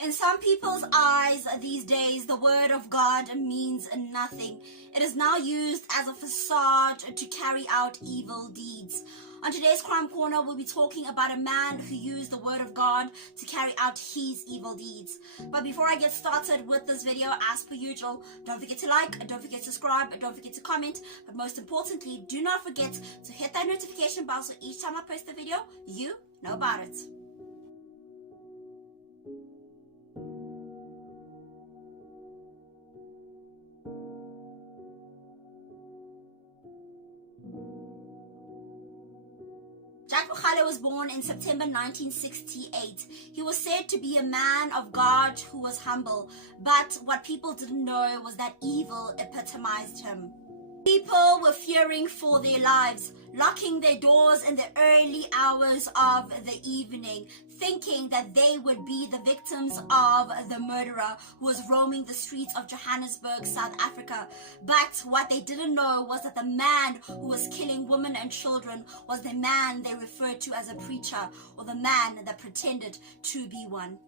In some people's eyes these days, the word of God means nothing. It is now used as a facade to carry out evil deeds. On today's Crime Corner, we'll be talking about a man who used the word of God to carry out his evil deeds. But before I get started with this video, as per usual, don't forget to like, don't forget to subscribe, don't forget to comment, but most importantly, do not forget to hit that notification bell so each time I post a video, you know about it. Jack Mogale was born in September 1968. He was said to be a man of God who was humble, but what people didn't know was that evil epitomized him. People were fearing for their lives, locking their doors in the early hours of the evening, thinking that they would be the victims of the murderer who was roaming the streets of Johannesburg, South Africa. But what they didn't know was that the man who was killing women and children was the man they referred to as a preacher, or the man that pretended to be one.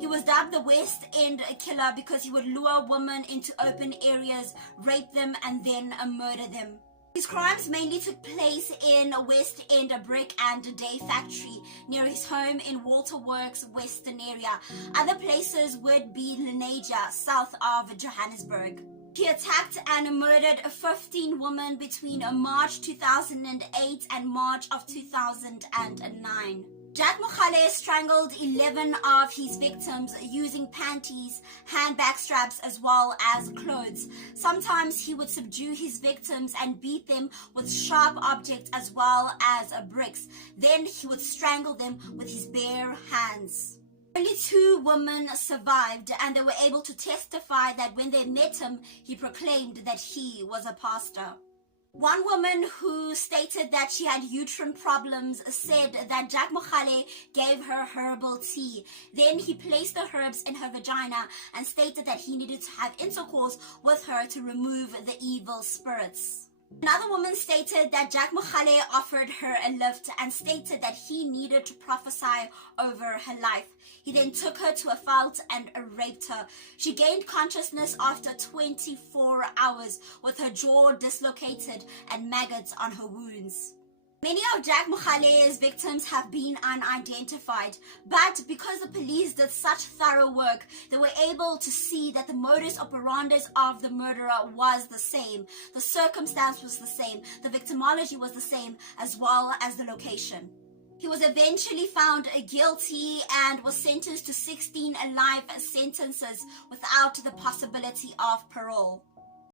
He was dubbed the West End Killer because he would lure women into open areas, rape them, and then murder them. His crimes mainly took place in West End Brick and Day Factory, near his home in Waterworks, Western area. Other places would be Lenasia, south of Johannesburg. He attacked and murdered 15 women between March 2008 and March of 2009. Jack Mogale strangled 11 of his victims using panties, handbag straps, as well as clothes. Sometimes he would subdue his victims and beat them with sharp objects as well as bricks. Then he would strangle them with his bare hands. Only 2 women survived, and they were able to testify that when they met him, he proclaimed that he was a pastor. One woman who stated that she had uterine problems said that Jack Mogale gave her herbal tea. Then he placed the herbs in her vagina and stated that he needed to have intercourse with her to remove the evil spirits. Another woman stated that Jack Mogale offered her a lift and stated that he needed to prophesy over her life. He then took her to a vault and raped her. She gained consciousness after 24 hours with her jaw dislocated and maggots on her wounds. Many of Jack Mogale's victims have been unidentified, but because the police did such thorough work, they were able to see that the modus operandi of the murderer was the same, the circumstance was the same, the victimology was the same, as well as the location. He was eventually found guilty and was sentenced to 16 life sentences without the possibility of parole.